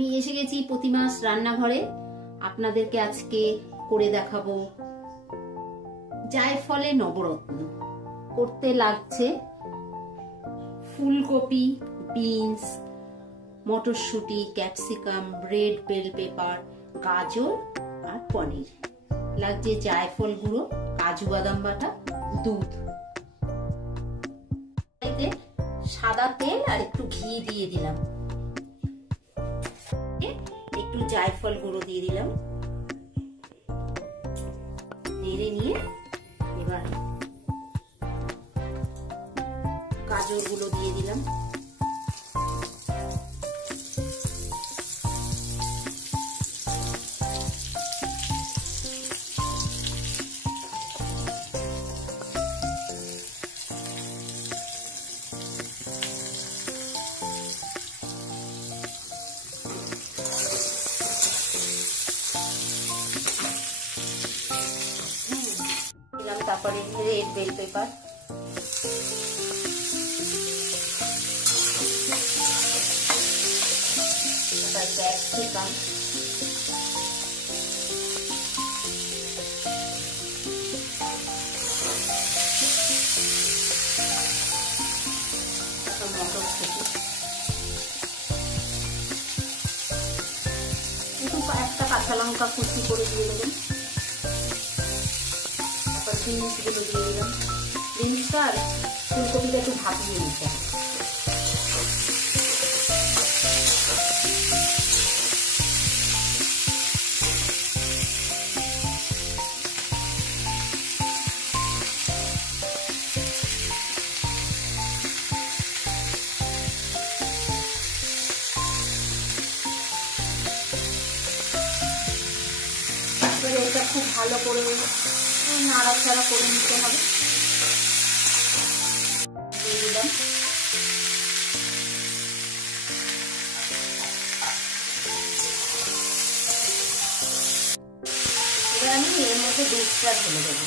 আমি এসে গেছি প্রতিমাস রান্নাঘরে। আপনাদেরকে আজকে করে দেখাবো জায়ফলে নবরত্ন। করতে লাগছে ফুলকপি, বিনস, মটরশুঁটি, ক্যাপসিকাম, রেড বেল পেপার, গাজর আর পনির। লাগছে জায়ফল গুঁড়ো, কাজু বাদাম বাটা, দুধ, সাদা তেল আর একটু ঘি দিয়ে দিলাম। একটু জায়ফল গুঁড়ো দিয়ে দিলাম, নেড়ে নিয়ে এবার গাজর গুলো দিয়ে দিলাম। তারপরে রেড বেল পেপার, ক্যাপসিকাম, মটরশুঁটি, একটা কাঁচা লঙ্কা কুচি করে দিয়ে দেবেন। বিনস গুলো দিয়ে দিলাম। বিনসটা আর ফুলকপিটা একটু ভাপিয়ে নিতে হবে। এটা খুব ভালো করে নাড়াচাড়া করে নিতে হবে। দিয়ে দিলাম এবার আমি এর মধ্যে দুধটা ঢেলে দেবো।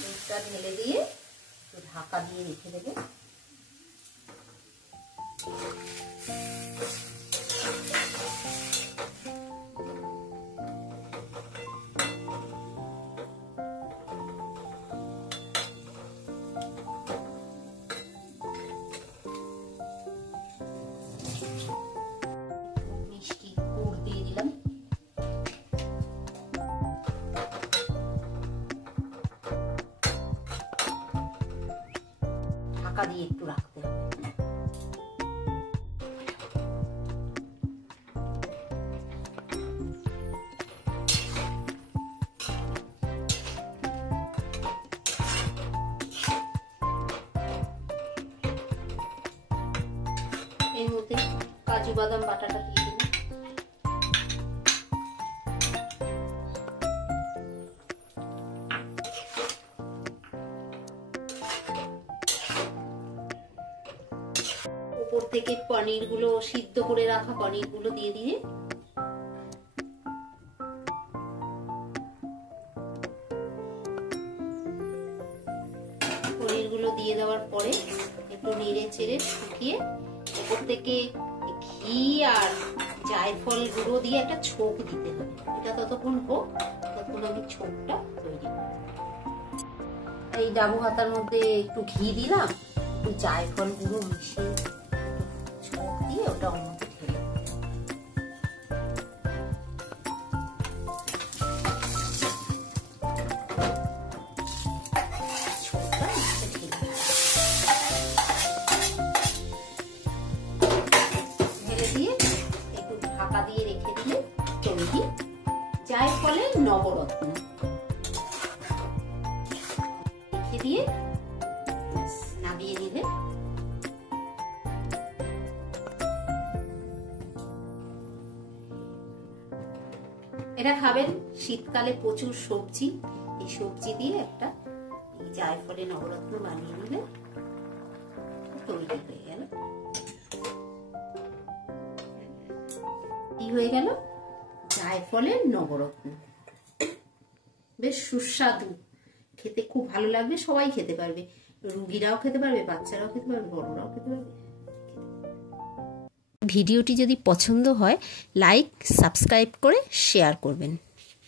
দুধটা ঢেলে দিয়ে একটু ঢাকা দিয়ে রেখে দেবো। ঢাকা দিয়ে একটু রাখতে হবে। এর মধ্যে কাজু বাদাম বাটাটা দিয়ে দিন। উপর থেকে পনির গুলো, সিদ্ধ করে রাখা পনির গুলো দিয়ে দিয়ে পনির গুলো দিয়ে দেওয়ার পরে একটু নেড়ে চেড়ে শুকিয়ে উপর থেকে ঘি আর জায়ফল গুঁড়ো দিয়ে একটা ছোপ দিতে হবে। এটা ততক্ষণ হোক, ততক্ষণ আমি ছোপটা তৈরি করব। এই ডাবু হাতার মধ্যে একটু ঘি দিলাম, একটু জায়ফল গুঁড়ো মিশিয়ে ছোপ দিয়ে ওটা অন্য ঢেলে দিয়ে একটু ঢাকা দিয়ে রেখে দিলে তৈরি জায়ফলের নবরত্ন। রেখে দিয়ে নামিয়ে নিলে এটা খাবেন শীতকালে, প্রচুর সবজি, এই সবজি দিয়ে একটা জায়ফলের নবরত্ন বানিয়ে নিলে তৈরি হয়ে গেল। কি হয়ে গেল? জায়ফলের নবরত্ন। বেশ সুস্বাদু, খেতে খুব ভালো লাগবে, সবাই খেতে পারবে, রোগীরাও খেতে পারবে, বাচ্চারাও খেতে পারবে, বড়রাও খেতে পারবে। ভিডিওটি যদি পছন্দ হয় লাইক সাবস্ক্রাইব করে শেয়ার করবেন।